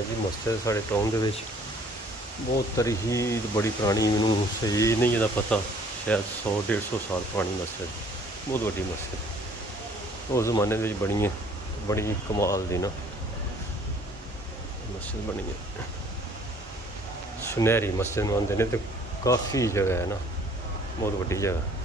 है जी मस्जिद साढ़े टाउन के बहुत तरीही बड़ी पुरानी, मैनू सही नहीं इहदा पता, शायद 100-150 साल पुरानी मस्जिद, बहुत वड्डी मस्जिद उस जमाने में बनी है, बड़ी कमाल दी ना मस्जिद बनी है। सुनहरी मस्जिद आंदे ने, तो काफ़ी जगह है ना, बहुत वड्डी जगह।